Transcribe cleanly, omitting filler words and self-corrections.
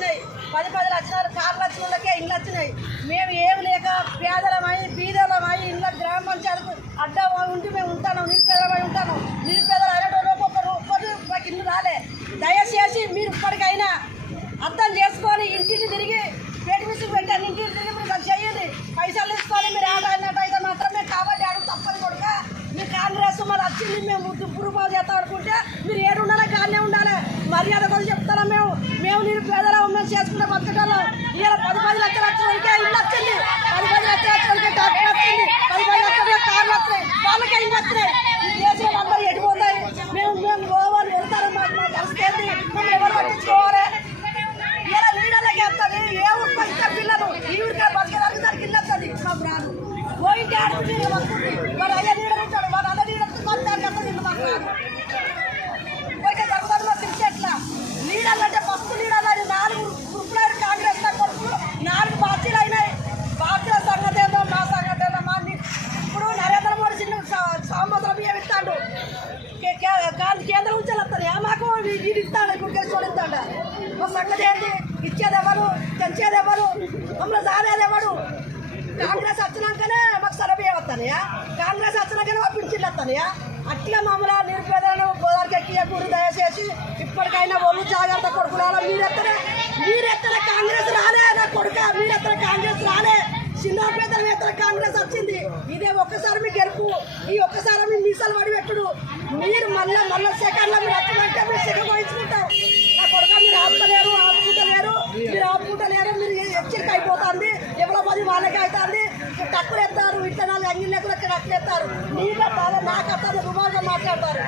వచ్చినాయి, 10 లక్షలు కార్లు వచ్చిన వాళ్ళకే ఇండ్లు వచ్చినాయి. మేము ఏమి లేక పేదలమై బీదలమై ఇండ్ల గ్రామ పంచాయతీలకు అడ్డా ఉండి మేము ఉంటాను, నిరుపేదలమై ఉంటాను. నిరుపేదలు అనేటోళ్ళు ఒక్కొక్కరు మాకు ఇల్లు రాలే. దయచేసి మీరు ఇప్పటికైనా అర్థం చేసుకొని ఇంటికి తిరిగి పేట మిషన్ పెట్టాను, ఇంటికి తిరిగి మీరు చేయండి. పైసలు తీసుకొని మీరు ఆడాడినట్టు అయితే మాత్రమే కాబట్టి ఆడు తప్పని కొడుక. మీ కాంగ్రెస్ మరి వచ్చింది మేము పురుగు చేస్తాం అనుకుంటే మీరు ఏడు ఉండాలి, గానే ఉండాలి. మర్యాద కూడా చెప్తారా మేము నిరుపేదలం, మేము చేసుకుంటే బతకటం. ఇలా 10 లక్షలు వచ్చే ఇల్లు వచ్చింది, 10 లక్షలు వచ్చే డాక్టర్ వచ్చింది, 10 లక్షలు కార్లు వస్తున్నాయి, వాళ్ళకే ఇల్లు వచ్చినాయి. ఈ దేశం అందరూ ఎడిపోతాయి. మేము గోవాలు వెళ్తారు, మాకు కలిసి మేము ఎవరు పట్టించుకోవాలి. ఇలా లీడర్లకి వస్తుంది ఏ ఊరికి ఇస్తే పిల్లలు ఈ ఊరికే బతికేదానికి దానికి ఇల్లు వస్తుంది. మాకు రాదు పోయింటే ఆడుకుంటే వస్తుంది. మరి అయ్యే లీడర్ ఉంటాడు, మరి అన్న లీడర్ కొత్త ఇల్లు మాకు రాదు. పోయితే జరుగుతుందో తెలిసి ఎట్లా లీడర్లు అంటే ఫస్ట్ లీడర్లు అని 4 గ్రూపులు కాంగ్రెస్ కొడుకులు 4 పార్టీలు అయినాయి. పార్టీల సంగతి ఏదో మా సంగతి ఏదో మా ఇప్పుడు నరేంద్ర మోడీ చిన్న సంవత్సరం బియ్యం ఇస్తాడు, కేంద్రం నుంచి వస్తుంది. మాకు వీడు ఇస్తాడు, ఇప్పుడు గెలిచి ఇస్తాడు. మా సంగతి ఏంటి? ఇచ్చేది ఎవరు, తెంచేది ఎవరు, మమ్మల్ని సారేది ఎవరు? కాంగ్రెస్ వచ్చినాకనే మాకు సరబియ్యం వస్తాయా? కాంగ్రెస్ వచ్చినాకనే మాకు పింఛన్లు వస్తాయా? అట్లా మమ్మల్ని నిరుపేదలను గోదావరికి ఎక్కియకూరు. దయచేసి ఇప్పటికైనా ఒళ్ళు జాగ్రత్త కొడుకురాలో. మీరెత్తన కాంగ్రెస్ రాలే నా కొడుక, మీరెత్తన కాంగ్రెస్ రాలే. చిన్న పేదల ఎత్తన కాంగ్రెస్ వచ్చింది. ఇదే ఒక్కసారి మీ గెలుపు, ఈ ఒక్కసారి మీ మీసాలు పడి పెట్టుడు. మీరు మళ్ళీ సెకండ్లో మీరు వచ్చినంటే మీరు సెకండ్ వహించుకుంటారు. నా కొడుక మీరు ఆపుతలేరు, మీరు ఆపుకుంటలేరు. మీరు హెచ్చరిక అయిపోతుంది. ఎవరో 10 వాళ్ళకి అవుతుంది. టక్కులు ఎత్తారు, ఇట్లా 4 అంగిళ్ళు లేకుండా టక్కులు ఎత్తారు. నీళ్ళ బాగా నాకు అత్తారు, రుమాలుగా మాట్లాడతారు.